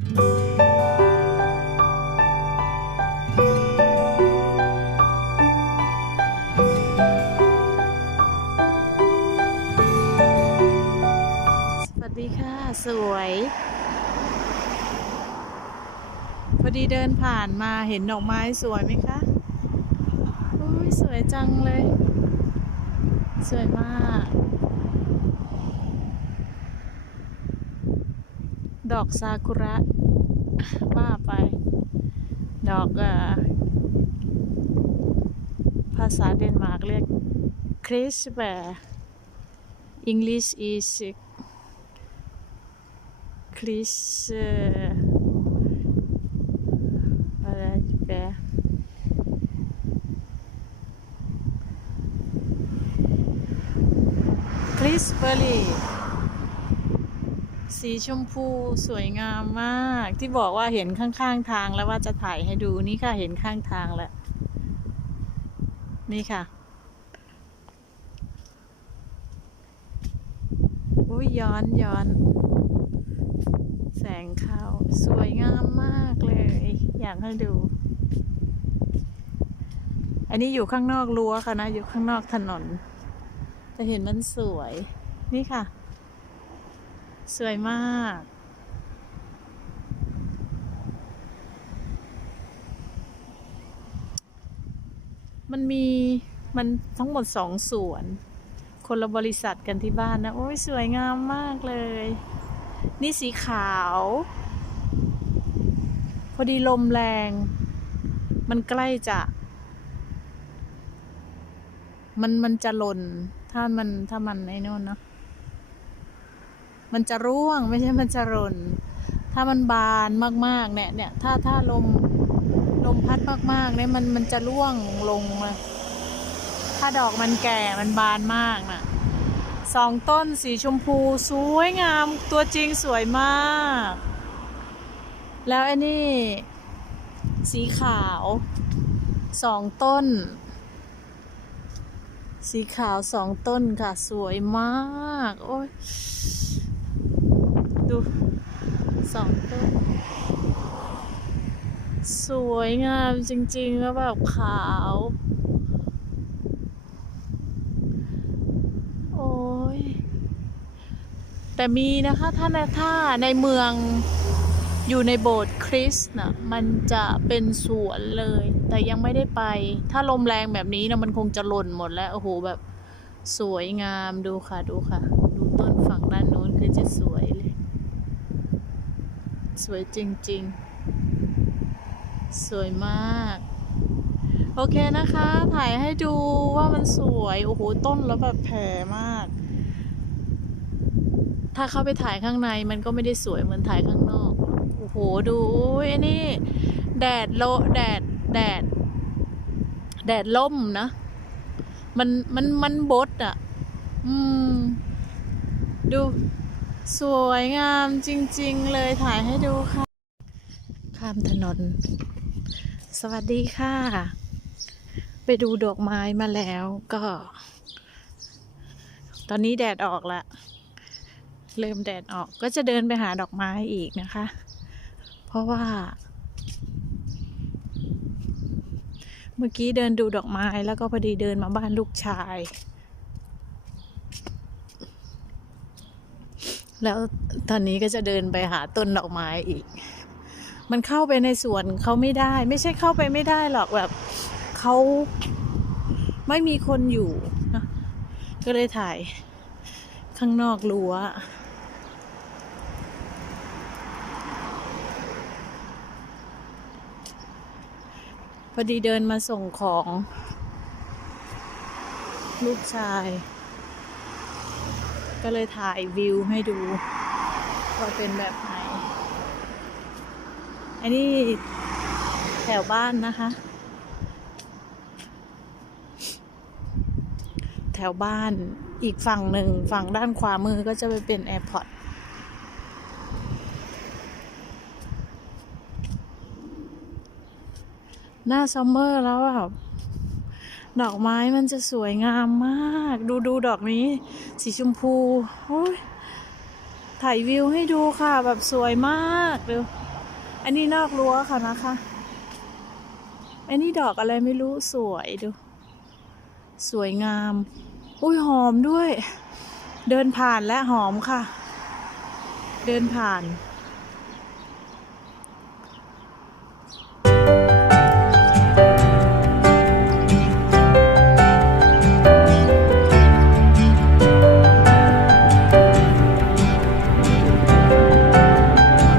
สวัสดีค่ะ สวย พอดีเดินผ่านมาเห็นดอกไม้สวยไหมคะอุ้ยสวยจังเลย สวยมาก ดอกซากุระว่าไป ดอกอภาษาเดนมาร์กเรียกคริสแบร์ English is Chris เอ่ออะไรแปลคริสเบอร์รี่ สีชมพูสวยงามมาก ที่บอกว่าเห็นข้างๆทางแล้วว่าจะถ่ายให้ดูนี่ค่ะเห็นข้างทางแล้ว นี่ค่ะอุ้ยย้อนย้อน แสงเข้าสวยงามมากเลย อยากให้ดู อันนี้อยู่ข้างนอกรั้วค่ะนะ อยู่ข้างนอกถนน จะเห็นมันสวย นี่ค่ะ สวยมาก มันมีมันทั้งหมดสองสวน คนละบริษัทกันที่บ้านนะ โอ้ยสวยงามมากเลย นี่สีขาว พอดีลมแรง มันใกล้จะ มันมันจะหล่น ถ้ามันถ้ามันไอ้นู่นเนาะ มันจะร่วงไม่ใช่มันจะหล่นถ้ามันบานมากๆเนี่ยเนี่ยถ้าถ้าลมลมพัดมากๆเนี่ยมันมันจะร่วงลงมาถ้าดอกมันแก่มันบานมากน่ะสองต้นสีชมพูสวยงามตัวจริงสวยมาก แล้วไอ้นี่ สีขาวสองต้น สีขาวสองต้นค่ะสวยมาก โอ้ย ดูสองต้นสวยงามจริงๆแล้วแบบขาว โอ้ย แต่มีนะคะถ้าในถ้าในเมืองอยู่ในโบสถ์คริสต์นะมันจะเป็นสวนเลย แต่ยังไม่ได้ไป ถ้าลมแรงแบบนี้นะมันคงจะหล่นหมดแล้ว โอ้โห แบบสวยงามดูค่ะดูค่ะ ดูต้นฝั่งด้านนู้นคือจะสวยเลย สวยจริง ๆ สวยมาก โอเคนะคะ ถ่ายให้ดูว่ามันสวย โอ้โห ต้นแล้วแบบแผ่มาก ถ้าเข้าไปถ่ายข้างในมันก็ไม่ได้สวยเหมือนถ่ายข้างนอก โอ้โห ดูอุ้ยอันนี่ แดดโลแดด แดด แดดล่มนะ มัน มัน มันบดอะ อืม ดู สวยงามจริงๆเลยถ่ายให้ดูค่ะ ข้ามถนน สวัสดีค่ะ ไปดูดอกไม้มาแล้วก็ ตอนนี้แดดออกละเริ่มแดดออกก็จะเดินไปหาดอกไม้อีกนะคะ เพราะว่า เมื่อกี้เดินดูดอกไม้แล้วก็พอดีเดินมาบ้านลูกชาย แล้วตอนนี้ก็จะเดินไปหาต้นดอกไม้อีก มันเข้าไปในสวนเขาไม่ได้ ไม่ใช่เข้าไปไม่ได้หรอกแบบเขาไม่มีคนอยู่นะก็เลยถ่ายข้างนอกรั้วพอดีเดินมาส่งของ ลูกชาย ก็เลยถ่ายวิวให้ดู ว่าเป็นแบบไหน อันนี้แถวบ้านนะคะ แถวบ้านอีกฝั่งหนึ่งฝั่งด้านขวามือก็จะไปเป็นแอร์พอร์ตหน้าซัมเมอร์แล้วแบบ ดอกไม้มันจะสวยงามมาก ดูดูดอกนี้ สีชมพูโอ้ยถ่ายวิวให้ดูค่ะ แบบสวยมากเดี๋ยวอันนี้นอกรั้วค่ะนะคะอันนี้ดอกอะไรไม่รู้สวยดู สวยงาม อุ้ยหอมด้วย เดินผ่านและหอมค่ะ เดินผ่าน